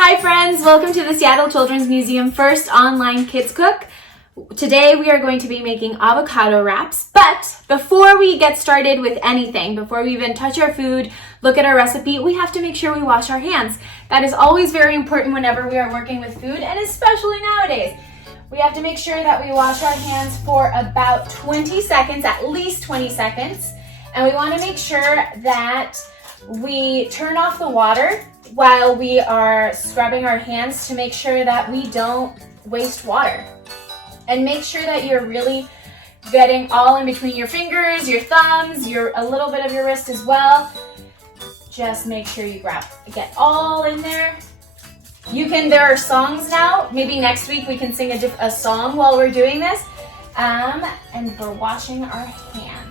Hi friends, welcome to the Seattle Children's Museum first online kids cook. Today we are going to be making avocado wraps, but before we get started with anything, before we even touch our food, look at our recipe, we have to make sure we wash our hands. That is always very important whenever we are working with food, and especially nowadays. We have to make sure that we wash our hands for about 20 seconds, at least 20 seconds, and we want to make sure that we turn off the water while we are scrubbing our hands to make sure that we don't waste water. And make sure that you're really getting all in between your fingers, your thumbs, a little bit of your wrist as well. Just make sure you get all in there. There are songs now. Maybe next week we can sing a song while we're doing this. And we're washing our hands.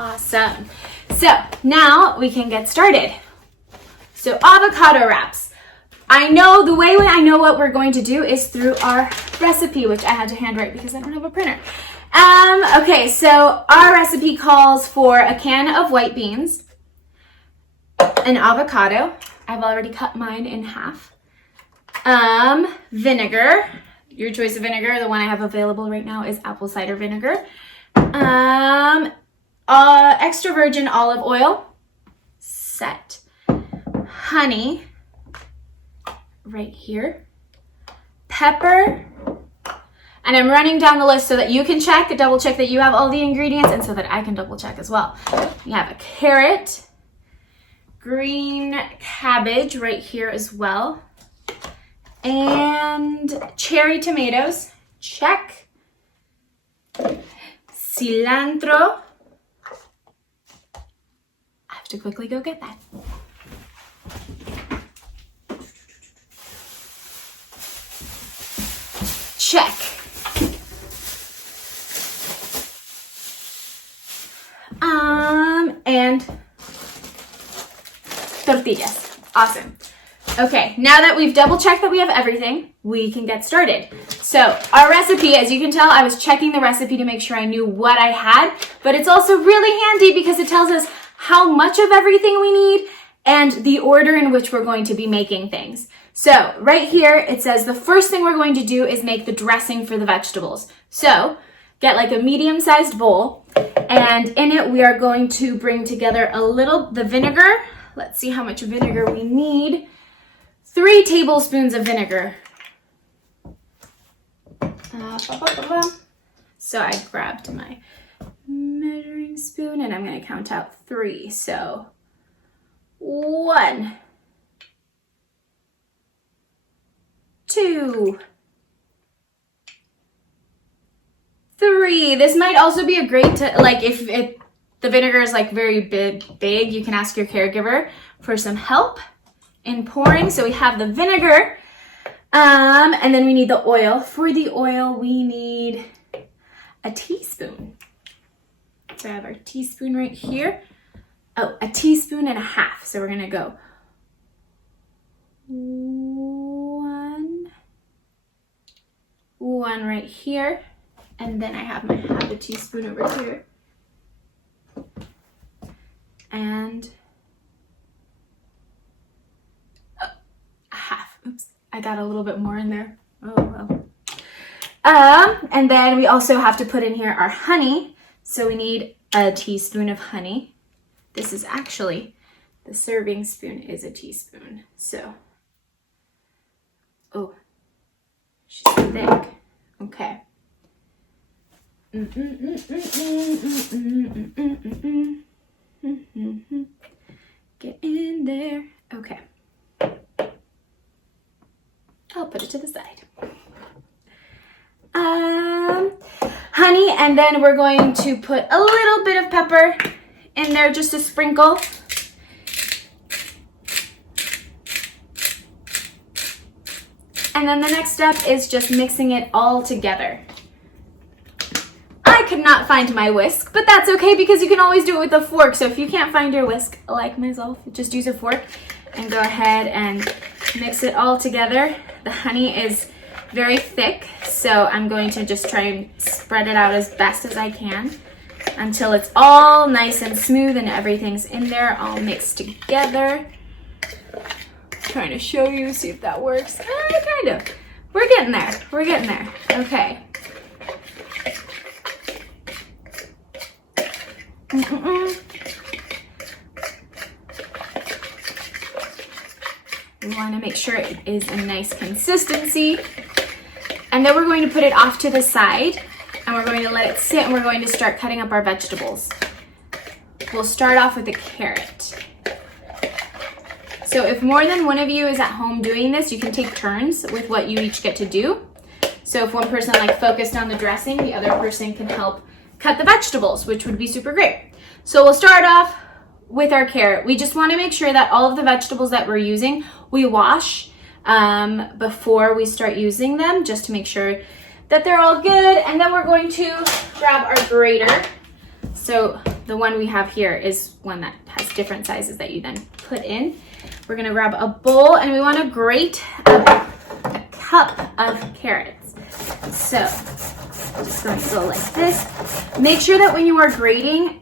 Awesome. So now we can get started. So avocado wraps. I know what we're going to do is through our recipe, which I had to handwrite because I don't have a printer. Okay, so our recipe calls for a can of white beans, an avocado. I've already cut mine in half. Vinegar. Your choice of vinegar. The one I have available right now is apple cider vinegar. Extra virgin olive oil, set, honey, right here, pepper, and I'm running down the list so that you can double check that you have all the ingredients and so that I can double check as well. You have a carrot, green cabbage right here as well, and cherry tomatoes, check, cilantro, to quickly go get that. Check. And tortillas. Awesome. Okay, now that we've double checked that we have everything, we can get started. So our recipe, as you can tell, I was checking the recipe to make sure I knew what I had, but it's also really handy because it tells us how much of everything we need and the order in which we're going to be making things. So right here, it says the first thing we're going to do is make the dressing for the vegetables. So get like a medium-sized bowl, and in it we are going to bring together the vinegar. Let's see how much vinegar we need. 3 tablespoons of vinegar. So I grabbed my measuring spoon and I'm going to count out 3. So 1, 2, 3. This might also be a great if the vinegar is like very big, you can ask your caregiver for some help in pouring. So we have the vinegar, and then we need the oil. For the oil, we need a teaspoon. So I have our teaspoon right here. Oh, a teaspoon and a half. So we're going to go 1 right here. And then I have my half a teaspoon over here. And a half. Oops, I got a little bit more in there. Oh, well. And then we also have to put in here our honey. So we need a teaspoon of honey. This is actually, the serving spoon is a teaspoon. So, oh, she's thick. Okay. Get in there. Okay. I'll put it to the side. Honey, and then we're going to put a little bit of pepper in there, just a sprinkle. And then the next step is just mixing it all together. I could not find my whisk, but that's okay because you can always do it with a fork. So if you can't find your whisk, like myself, just use a fork and go ahead and mix it all together. The honey is very thick, so I'm going to just try and spread it out as best as I can until it's all nice and smooth and everything's in there all mixed together. Trying to show you, see if that works. Kind of. We're getting there. We're getting there. Okay. We want to make sure it is a nice consistency. And then we're going to put it off to the side and we're going to let it sit and we're going to start cutting up our vegetables. We'll start off with a carrot. So if more than one of you is at home doing this, you can take turns with what you each get to do. So if one person focused on the dressing, the other person can help cut the vegetables, which would be super great. So we'll start off with our carrot. We just want to make sure that all of the vegetables that we're using, we wash before we start using them, just to make sure that they're all good. And then we're going to grab our grater. So the one we have here is one that has different sizes that you then put in. We're gonna grab a bowl and we wanna grate a cup of carrots. So I'm just going to go like this. Make sure that when you are grating,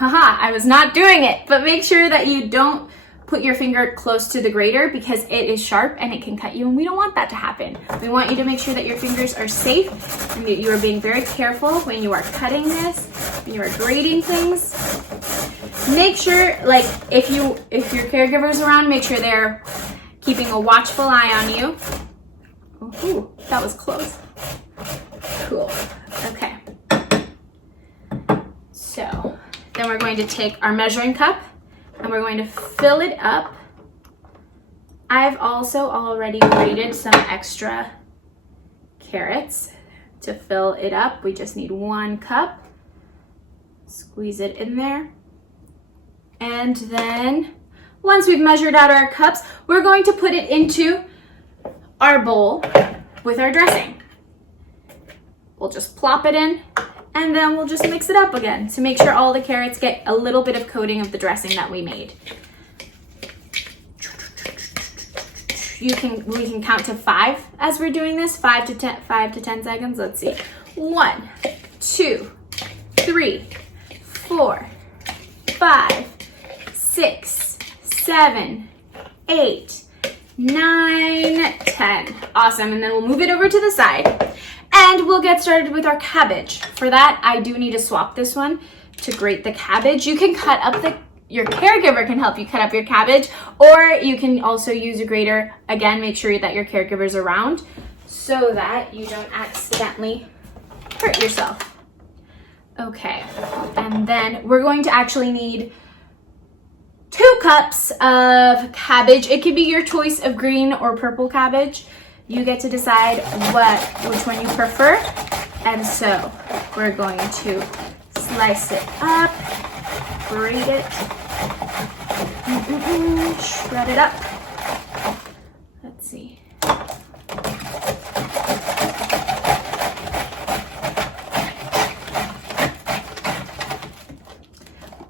I was not doing it, but make sure that you don't put your finger close to the grater because it is sharp and it can cut you, and we don't want that to happen. We want you to make sure that your fingers are safe and that you are being very careful when you are cutting this, when you are grating things. Make sure, if your caregiver's around, make sure they're keeping a watchful eye on you. Ooh, that was close. Cool. Okay. So then we're going to take our measuring cup and we're going to fill it up. I've also already grated some extra carrots to fill it up. We just need 1 cup. Squeeze it in there. And then once we've measured out our cups, we're going to put it into our bowl with our dressing. We'll just plop it in and then we'll just mix it up again to make sure all the carrots get a little bit of coating of the dressing that we made. We can count to 5 as we're doing this, 5 to 10 seconds. Let's see. 1, 2, 3, 4, 5, 6, 7, 8, 9, 10. Awesome. And then we'll move it over to the side and we'll get started with our cabbage. For that, I do need to swap this one to grate the cabbage. You can cut up your caregiver can help you cut up your cabbage, or you can also use a grater. Again, make sure that your caregiver's around so that you don't accidentally hurt yourself. Okay, and then we're going to actually need 2 cups of cabbage. It could be your choice of green or purple cabbage. You get to decide which one you prefer. And so we're going to slice it up, grate it, shred it up. Let's see.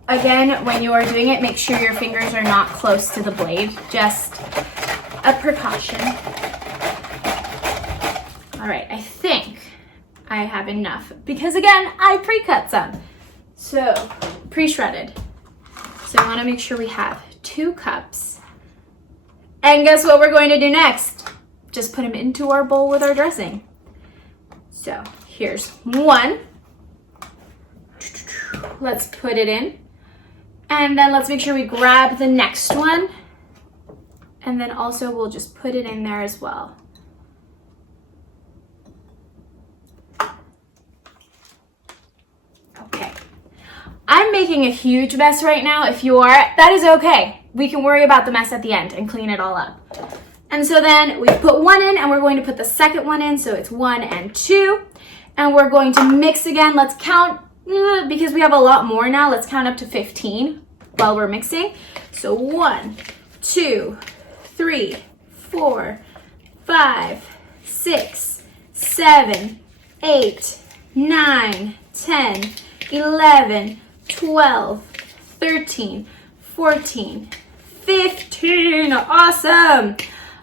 Again, when you are doing it, make sure your fingers are not close to the blade. Just a precaution. All right, I think I have enough because again, I pre-cut some. So, pre-shredded. So I want to make sure we have 2 cups. And guess what we're going to do next? Just put them into our bowl with our dressing. So here's 1. Let's put it in. And then let's make sure we grab the next one. And then also we'll just put it in there as well. Okay. I'm making a huge mess right now. If you are, that is okay. We can worry about the mess at the end and clean it all up. And so then we put 1 in and we're going to put the second one in. So it's 1 and 2. And we're going to mix again. Let's count, because we have a lot more now. Let's count up to 15 while we're mixing. So 1, 2, 3, 4, 5, 6, 7, 8, 9, 10, 11, 12, 13, 14, 15. Awesome.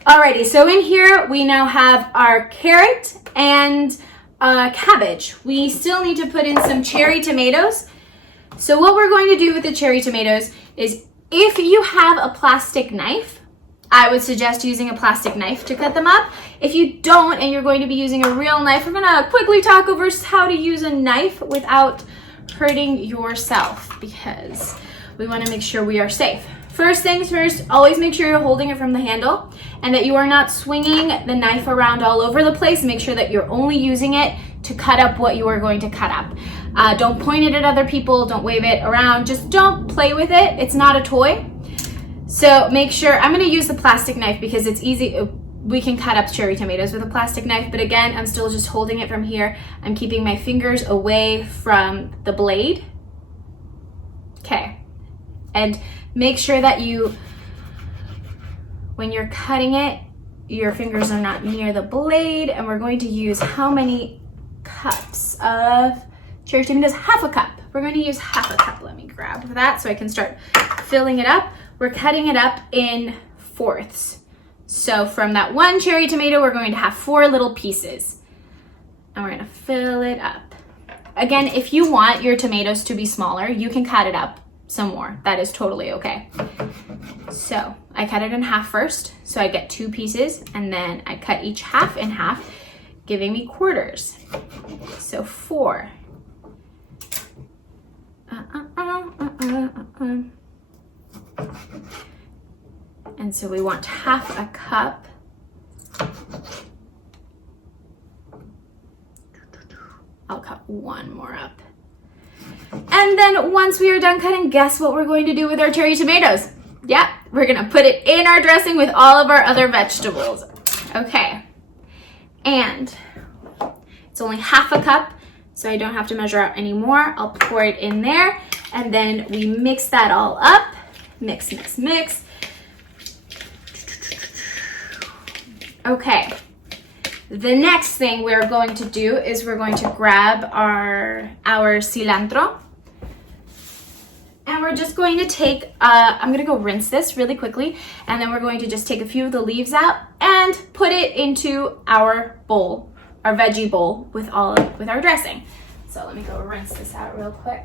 Alrighty, so in here we now have our carrot and cabbage. We still need to put in some cherry tomatoes. So what we're going to do with the cherry tomatoes is, if you have a plastic knife, I would suggest using a plastic knife to cut them up. If you don't and you're going to be using a real knife, we're gonna quickly talk over how to use a knife without hurting yourself, because we wanna make sure we are safe. First things first, always make sure you're holding it from the handle and that you are not swinging the knife around all over the place. Make sure that you're only using it to cut up what you are going to cut up. Don't point it at other people, don't wave it around, just don't play with it. It's not a toy. So make sure, I'm gonna use the plastic knife because it's easy. We can cut up cherry tomatoes with a plastic knife, but again, I'm still just holding it from here. I'm keeping my fingers away from the blade. Okay, and make sure that when you're cutting it, your fingers are not near the blade, and we're going to use how many cups of cherry tomatoes? Half a cup. We're going to use half a cup. Let me grab that so I can start filling it up. We're cutting it up in fourths. So from that one cherry tomato, we're going to have 4 little pieces. And we're going to fill it up. Again, if you want your tomatoes to be smaller, you can cut it up some more. That is totally okay. So I cut it in half first, so I get 2 pieces, and then I cut each half in half, giving me quarters. So 4. And so we want half a cup. I'll cut 1 more up. And then once we are done cutting, guess what we're going to do with our cherry tomatoes? Yep, we're gonna put it in our dressing with all of our other vegetables. Okay, and it's only half a cup, so I don't have to measure out anymore. I'll pour it in there, and then we mix that all up. Mix, mix, mix. Okay, the next thing we're going to do is we're going to grab our cilantro, and we're just going to take, I'm gonna go rinse this really quickly, and then we're going to just take a few of the leaves out and put it into our bowl, our veggie bowl with our dressing. So let me go rinse this out real quick.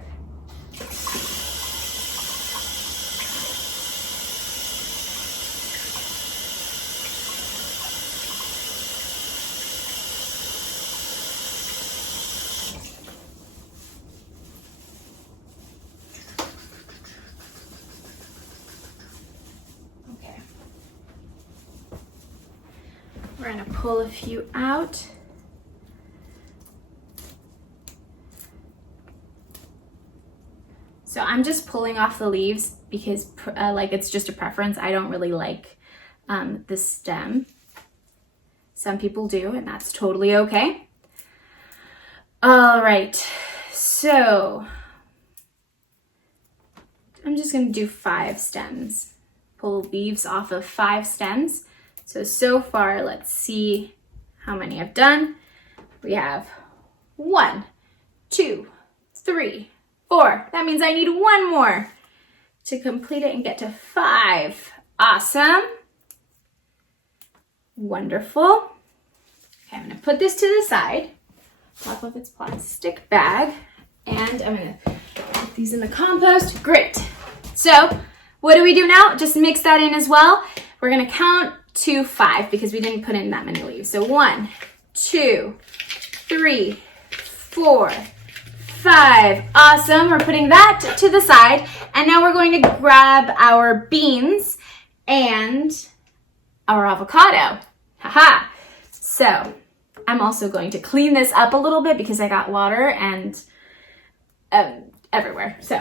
We're gonna pull a few out. So I'm just pulling off the leaves because like it's just a preference. I don't really like the stem. Some people do, and that's totally okay. All right, so I'm just gonna do 5 stems. Pull leaves off of 5 stems. So far, let's see how many I've done. We have 1, 2, 3, 4. That means I need 1 more to complete it and get to 5. Awesome. Wonderful. Okay, I'm gonna put this to the side, top of its plastic bag, and I'm gonna put these in the compost. Great. So what do we do now? Just mix that in as well. We're gonna count to 5 because we didn't put in that many leaves. So 1, 2, 3, 4, 5. Awesome. We're putting that to the side. And now we're going to grab our beans and our avocado. Haha. So I'm also going to clean this up a little bit because I got water and everywhere. So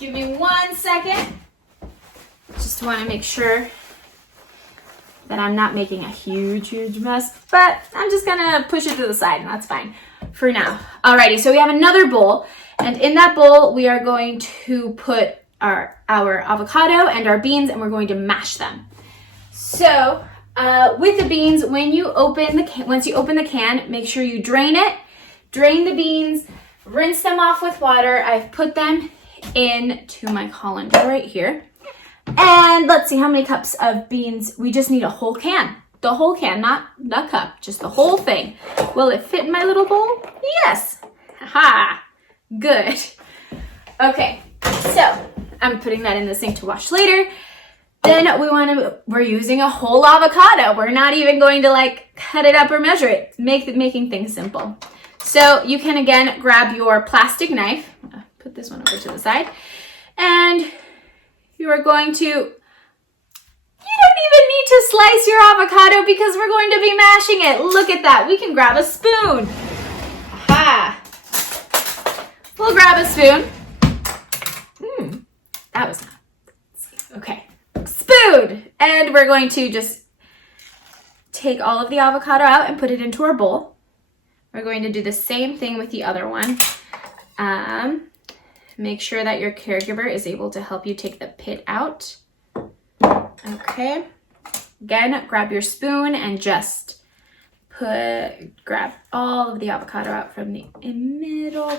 give me 1 second. Just want to make sure that I'm not making a huge mess, but I'm just gonna push it to the side and that's fine for now. Alrighty, so we have another bowl, and in that bowl we are going to put our avocado and our beans, and we're going to mash them. So with the beans, once you open the can, make sure you drain it drain the beans, rinse them off with water. I've put them into my colander right here. And let's see how many cups of beans. We just need a whole can. The whole can, not the cup, just the whole thing. Will it fit in my little bowl? Yes. Ha! Good. Okay, so I'm putting that in the sink to wash later. Then we're using a whole avocado. We're not even going to like cut it up or measure it. Making things simple. So you can again grab your plastic knife. Put this one over to the side. And you are going to, you don't even need to slice your avocado because we're going to be mashing it. Look at that. We can grab a spoon. Aha. We'll grab a spoon. That was not. Okay. Spoon. And we're going to just take all of the avocado out and put it into our bowl. We're going to do the same thing with the other one. Make sure that your caregiver is able to help you take the pit out. Okay. Again, grab your spoon and just grab all of the avocado out from the middle.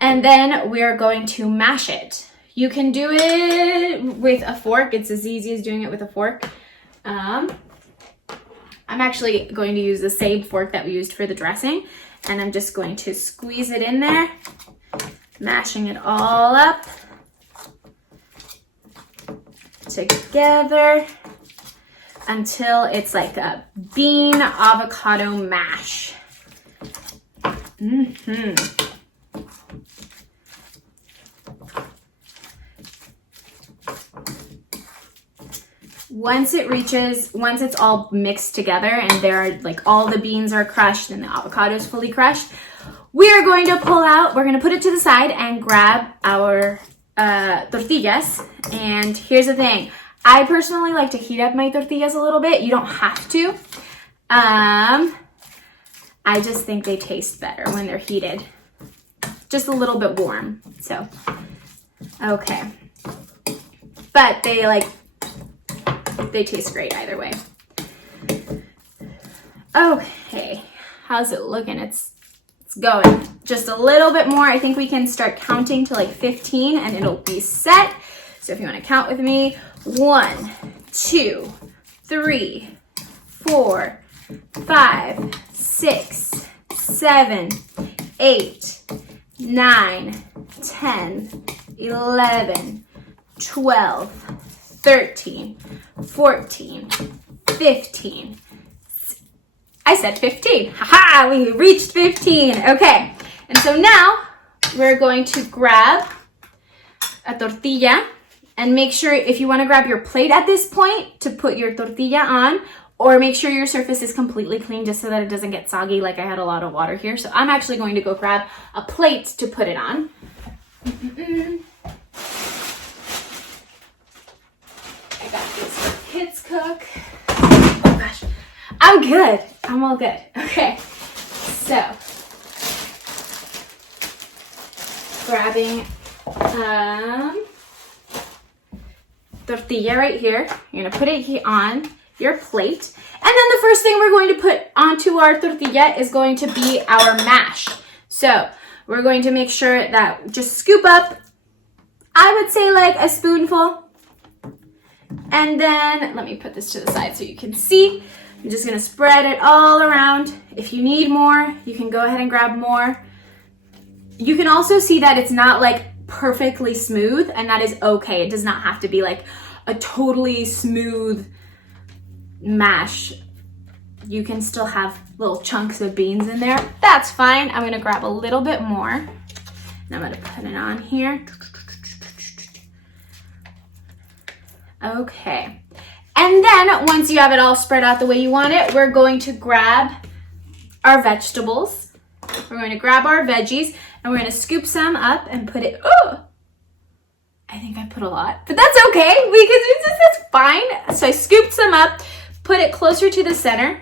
And then we're going to mash it. You can do it with a fork. It's as easy as doing it with a fork. I'm actually going to use the same fork that we used for the dressing. And I'm just going to squeeze it in there, mashing it all up together until it's like a bean avocado mash. Once it's all mixed together and there are like all the beans are crushed and the avocado is fully crushed, we are going to we're going to put it to the side and grab our tortillas. And here's the thing. I personally like to heat up my tortillas a little bit. You don't have to. I just think they taste better when they're heated. Just a little bit warm. So, okay. But they taste great either way. Okay, how's it looking? It's going. Just a little bit more. I think we can start counting to like 15 and it'll be set. So if you want to count with me, 1, 2, 3, 4, 5, 6, 7, 8, 9, 10, 11, 12, 13, 14, 15. I said 15. Haha, we reached 15. Okay. And so now we're going to grab a tortilla and make sure if you want to grab your plate at this point to put your tortilla on, or make sure your surface is completely clean just so that it doesn't get soggy like I had a lot of water here. So I'm actually going to go grab a plate to put it on. I got these for Kids Cook. Oh gosh, I'm good. I'm all good. Okay, so grabbing tortilla right here. You're gonna put it on your plate, and then the first thing we're going to put onto our tortilla is going to be our mash. So we're going to make sure that just scoop up, I would say like a spoonful. And then let me put this to the side so you can see. I'm just gonna spread it all around. If you need more, you can go ahead and grab more. You can also see that it's not like perfectly smooth, and that is okay. It does not have to be like a totally smooth mash. You can still have little chunks of beans in there. That's fine. I'm gonna grab a little bit more and I'm gonna put it on here. Okay. And then once you have it all spread out the way you want it, we're going to grab our vegetables. We're going to grab our veggies and we're going to scoop some up and put it, oh, I think I put a lot, but that's okay because it's fine. So I scooped some up, put it closer to the center.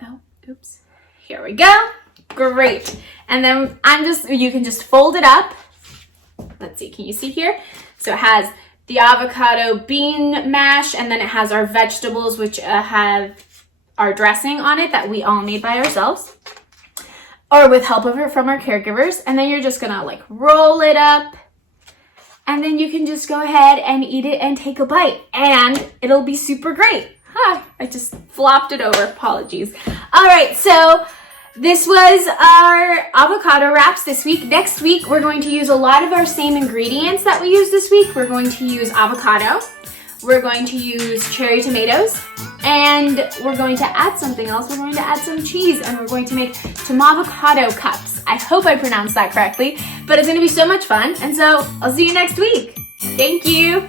Oh, oops. Here we go. Great. And then you can just fold it up. Let's see, can you see here? So it has the avocado bean mash, and then it has our vegetables, which have our dressing on it that we all made by ourselves, or with help from our caregivers. And then you're just gonna like roll it up, and then you can just go ahead and eat it and take a bite, and it'll be super great. I just flopped it over, apologies. All right, so this was our avocado wraps this week. Next week, we're going to use a lot of our same ingredients that we used this week. We're going to use avocado, we're going to use cherry tomatoes, and we're going to add something else. We're going to add some cheese, and we're going to make some avocado cups. I hope I pronounced that correctly, but it's gonna be so much fun, and so I'll see you next week. Thank you.